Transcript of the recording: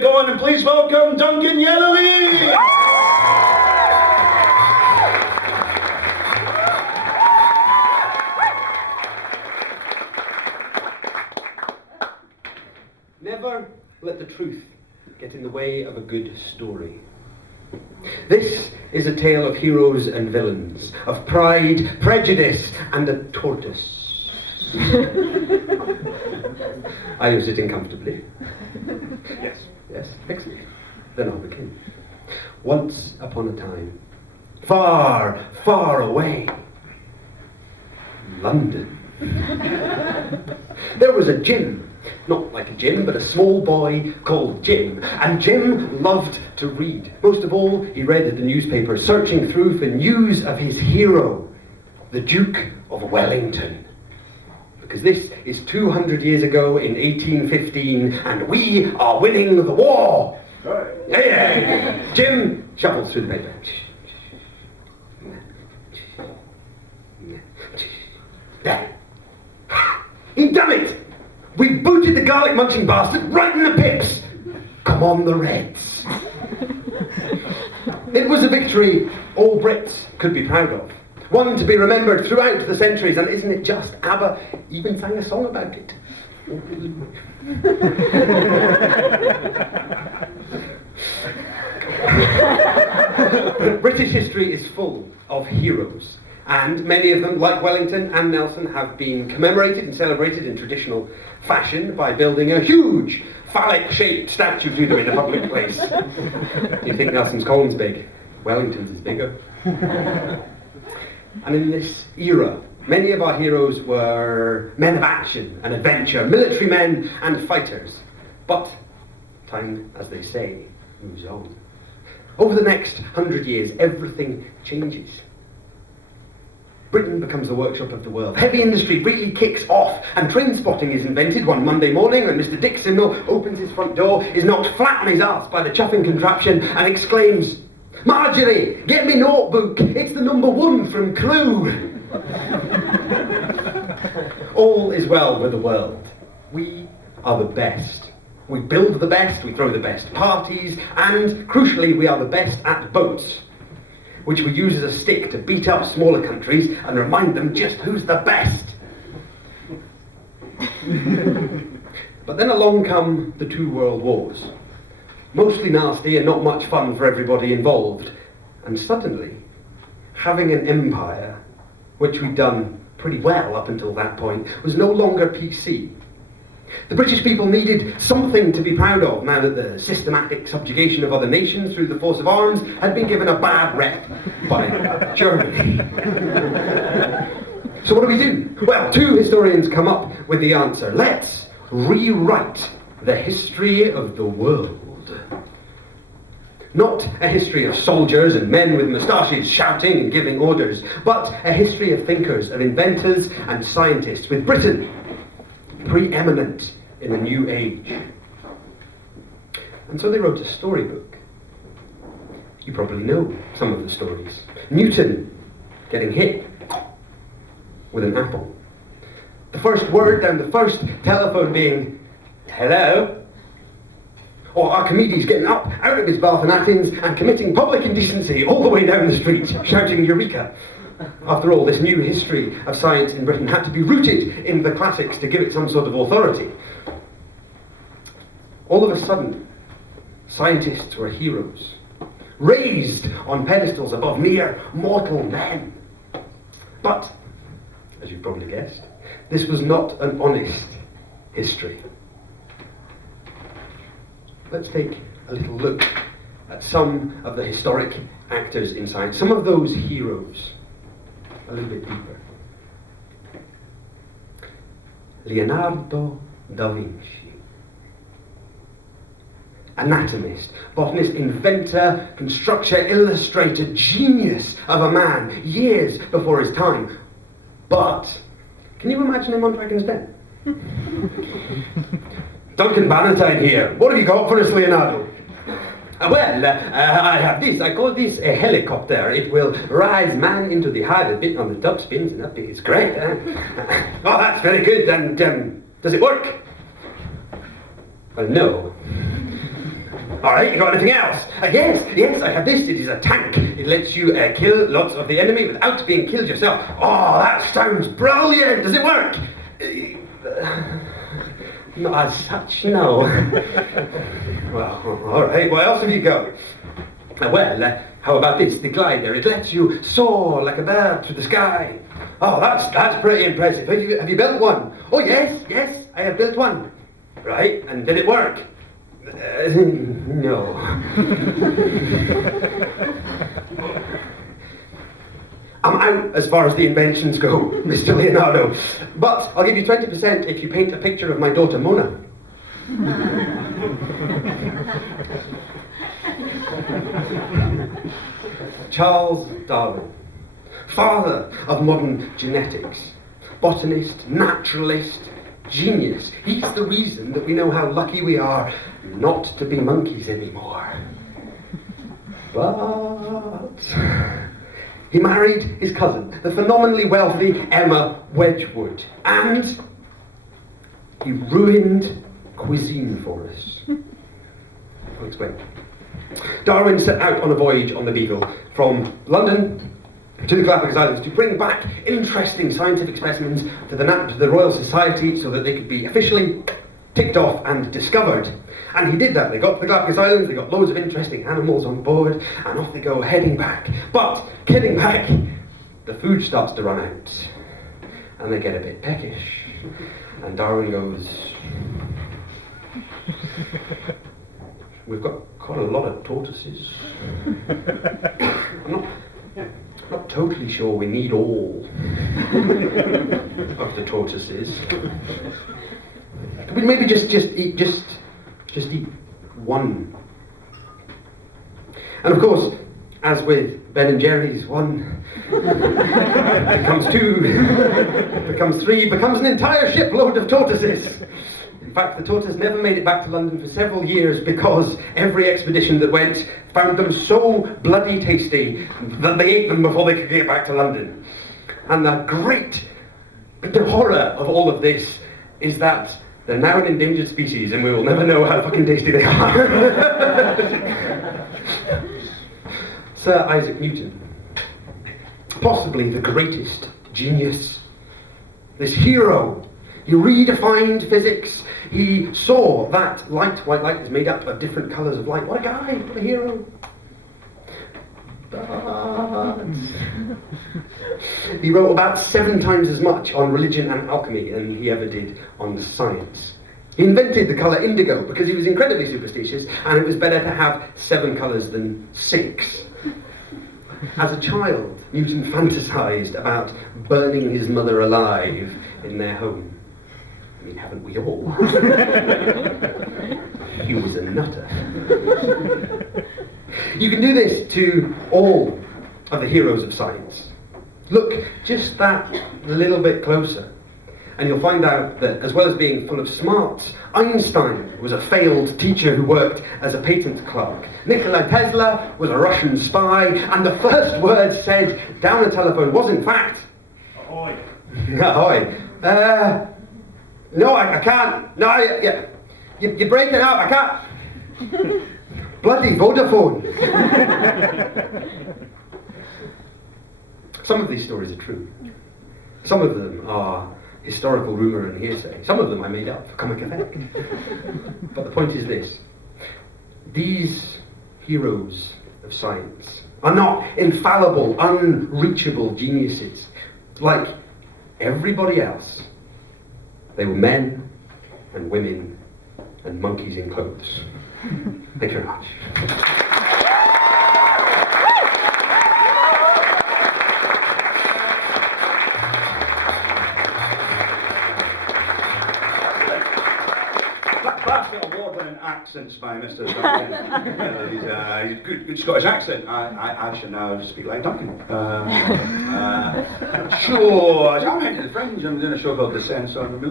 Go on and please welcome Duncan Yellowlees! Never let the truth get in the way of a good story. This is a tale of heroes and villains, of pride, prejudice, and a tortoise. Are you sitting comfortably? Yes. Yes, excellent. Then I'll begin. Once upon a time, far, far away, London, there was a Jim. Not like a Jim, but a small boy called Jim. And Jim loved to read. Most of all, he read the newspaper, searching through for news of his hero, the Duke of Wellington. Because this is 200 years ago in 1815, and we are winning the war. Yeah. Jim shuffles through the paper. There. He'd done it! We booted the garlic munching bastard right in the pips! Come on, the Reds! It was a victory all Brits could be proud of. One to be remembered throughout the centuries, and isn't it just? ABBA even sang a song about it. British history is full of heroes. And many of them, like Wellington and Nelson, have been commemorated and celebrated in traditional fashion by building a huge phallic-shaped statue to them in a public place. You think Nelson's column's big? Wellington's is bigger. And in this era, many of our heroes were men of action and adventure, military men and fighters. But time, as they say, moves on. Over the next 100 years, everything changes. Britain becomes the workshop of the world. Heavy industry really kicks off, and train spotting is invented one Monday morning when Mr. Dixon opens his front door, is knocked flat on his arse by the chuffing contraption, and exclaims, "Marjorie, get me notebook, it's the number 1 from Clue." All is well with the world. We are the best. We build the best, we throw the best parties, and crucially we are the best at boats, which we use as a stick to beat up smaller countries and remind them just who's the best. But then along come the 2 world wars. Mostly nasty and not much fun for everybody involved. And suddenly, having an empire, which we'd done pretty well up until that point, was no longer PC. The British people needed something to be proud of now that the systematic subjugation of other nations through the force of arms had been given a bad rep by Germany. So what do we do? Well, 2 historians come up with the answer. Let's rewrite the history of the world. Not a history of soldiers and men with moustaches shouting and giving orders, but a history of thinkers, of inventors and scientists, with Britain preeminent in the new age. And so they wrote a storybook. You probably know some of the stories. Newton getting hit with an apple. The first word down the first telephone being, "Hello." Or Archimedes getting up out of his bath in Athens and committing public indecency all the way down the street, shouting "Eureka." After all, this new history of science in Britain had to be rooted in the classics to give it some sort of authority. All of a sudden, scientists were heroes, raised on pedestals above mere mortal men. But, as you've probably guessed, this was not an honest history. Let's take a little look at some of the historic actors in science, some of those heroes, a little bit deeper. Leonardo da Vinci. Anatomist, botanist, inventor, constructor, illustrator, genius of a man, years before his time. But, can you imagine him on Dragon's Den? Duncan Bannatyne here. What have you got for us, Leonardo? I have this. I call this a helicopter. It will rise man into the heart a bit on the top, spins and up. It's great. Oh, that's very good. And does it work? Well, no. Alright, you got anything else? Yes, I have this. It is a tank. It lets you kill lots of the enemy without being killed yourself. Oh, that sounds brilliant. Does it work? Not as such, no. Well, alright, what else have you got? Well, how about this, the glider? It lets you soar like a bird through the sky. Oh, that's pretty impressive. Have you built one? Oh, yes, I have built one. Right, and did it work? No. I'm out as far as the inventions go, Mr. Leonardo. But I'll give you 20% if you paint a picture of my daughter Mona. Charles Darwin, father of modern genetics, botanist, naturalist, genius. He's the reason that we know how lucky we are not to be monkeys anymore. But he married his cousin, the phenomenally wealthy Emma Wedgwood, and he ruined cuisine for us. I'll explain. Darwin set out on a voyage on the Beagle from London to the Galapagos Islands to bring back interesting scientific specimens to the Royal Society so that they could be officially ticked off and discovered. And he did that. They got to the Galapagos Islands, they got loads of interesting animals on board, and off they go, heading back. But, getting back, the food starts to run out, and they get a bit peckish. And Darwin goes, we've got quite a lot of tortoises. I'm not totally sure we need all of the tortoises. Could we maybe just eat one? And of course, as with Ben and Jerry's, one becomes two, becomes three, becomes an entire shipload of tortoises. In fact, the tortoise never made it back to London for several years because every expedition that went found them so bloody tasty that they ate them before they could get back to London. And the horror of all of this is that they're now an endangered species and we will never know how fucking tasty they are. Sir Isaac Newton, possibly the greatest genius, this hero. He redefined physics. He saw that white light is made up of different colours of light. What a guy, what a hero. But he wrote about 7 times as much on religion and alchemy than he ever did on science. He invented the colour indigo because he was incredibly superstitious and it was better to have 7 colours than 6. As a child, Newton fantasised about burning his mother alive in their home. I mean, haven't we all? He was a nutter. You can do this to all of the heroes of science. Look just that little bit closer, and you'll find out that, as well as being full of smarts, Einstein was a failed teacher who worked as a patent clerk. Nikola Tesla was a Russian spy, and the first word said down the telephone was, in fact, ahoy. Ahoy. No, I can't. No, you're breaking up. I can't. Bloody Vodafone. Some of these stories are true. Some of them are historical rumour and hearsay. Some of them I made up for comic effect. But the point is this. These heroes of science are not infallible, unreachable geniuses like everybody else. They were men and women and monkeys in clothes. Thank you very much. Basket award-winning accents by Mr. Duncan. He's good Scottish accent. I should now speak like Duncan. Sure, I'm headed to the Fringe. I'm doing a show called Descent on the Million.